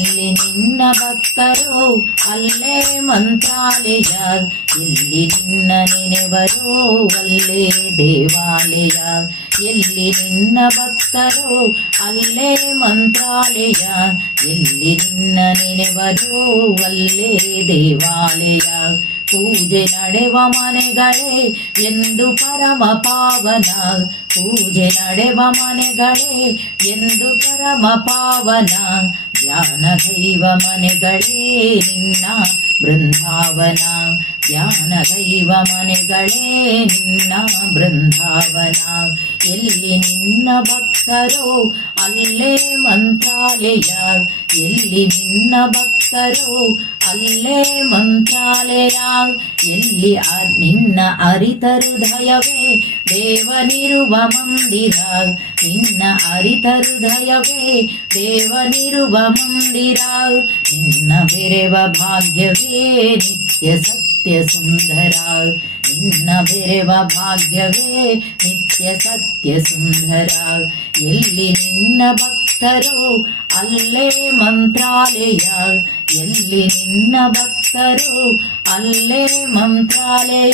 ಎಲ್ಲಿ ನಿನ್ನ ಭಕ್ತರು ಅಲ್ಲೇ ಮಂತ್ರಾಲಯ ಎಲ್ಲಿ ನಿನ್ನ ನೆನೆವರು ಅಲ್ಲೇ ದೇವಾಲಯ ಎಲ್ಲಿ ನಿನ್ನ ಭಕ್ತರು ಅಲ್ಲೇ ಮಂತ್ರಾಲಯ ಎಲ್ಲಿ ನಿನ್ನ ನೆನೆವರು ಅಲ್ಲೇ ದೇವಾಲಯ ಪೂಜೆ ನಡೆವ ಮನೆಗಳೇ ಎಂದು ಪರಮ ಪಾವನ ಪೂಜೆ ನಡೆವ ಮನೆಗಳೇ ಎಂದು ಪರಮ ಪಾವನ ಧ್ಯಾನ ದೈವ ಮನೆಗಳೇ ನಿನ್ನ ಬೃಂದಾವನ ಧ್ಯಾನ ದೈವ ಮನೆಗಳೇ ನಿನ್ನ ಬೃಂದಾವನ ಎಲ್ಲಿ ನಿನ್ನ ಭಕ್ತರೋ ಅಲ್ಲೇ ಮಂತ್ರಾಲಯ ಎಲ್ಲಿ ನಿನ್ನ ಭಕ್ತರೋ ಅಲ್ಲೇ ಮಂತ್ರಾಲಯ ಎಲ್ಲಿ ನಿನ್ನ ಅರಿತರು ಹೃದಯವೇ ದೇವನಿರುವ ಮಂದಿರ ನಿನ್ನ ಅರಿತರು ಹೃದಯವೇ ದೇವನಿರುವ ಮಂದಿರ ನಿನ್ನ ಬೆರೆವ ಭಾಗ್ಯವೇ ನಿತ್ಯ ಸತ್ಯ ಸುಂದರ ನಿನ್ನ ಬೆರೆವ ಭಾಗ್ಯವೇ ನಿತ್ಯ ಸತ್ಯ ಸುಂದರ. ಎಲ್ಲಿ ನಿನ್ನ ಭಕ್ತರು, ಅಲ್ಲೇ ಮಂತ್ರಾಲಯ. ಎಲ್ಲಿ ನಿನ್ನ ಭಕ್ತರು, ಅಲ್ಲೇ ಮಂತ್ರಾಲಯ.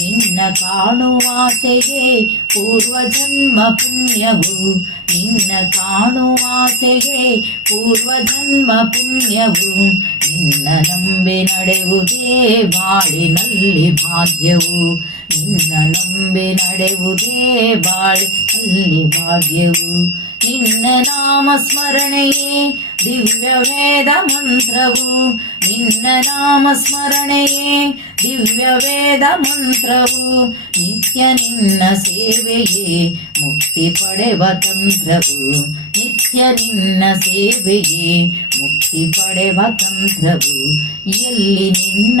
ನಿನ್ನ ಕಾಣುವಾಸೆಗೆ ಪೂರ್ವ ಜನ್ಮ ಪುಣ್ಯವು. ನಿನ್ನ ಕಾಣುವಾಸೆಗೆ ಪೂರ್ವ ಜನ್ಮ ಪುಣ್ಯವು. ನಿನ್ನ ನಂಬಿ ನಡೆಯುವುದೇ ಬಾಳಿನಲ್ಲಿ ಭಾಗ್ಯವು ನಿನ್ನ ನಂಬಿ ನಡೆವುದೇ ಬಾಳಿ, ಅಲ್ಲಿ ಭಾಗ್ಯವು ನಿನ್ನ ನಾಮ ಸ್ಮರಣೆಯೇ ದಿವ್ಯ ವೇದ ಮಂತ್ರವು ನಿನ್ನ ನಾಮ ಸ್ಮರಣೆಯೇ ದಿವ್ಯ ವೇದ ಮಂತ್ರವು ನಿತ್ಯ ನಿನ್ನ ಸೇವೆಯೇ. ಮುಕ್ತಿ ಪಡೆವ ತಂತ್ರವು ನಿತ್ಯ ನಿನ್ನ ಸೇವೆಯೇ. ಮುಕ್ತಿ ಪಡೆವ ತಂತ್ರವು ಎಲ್ಲಿ ನಿನ್ನ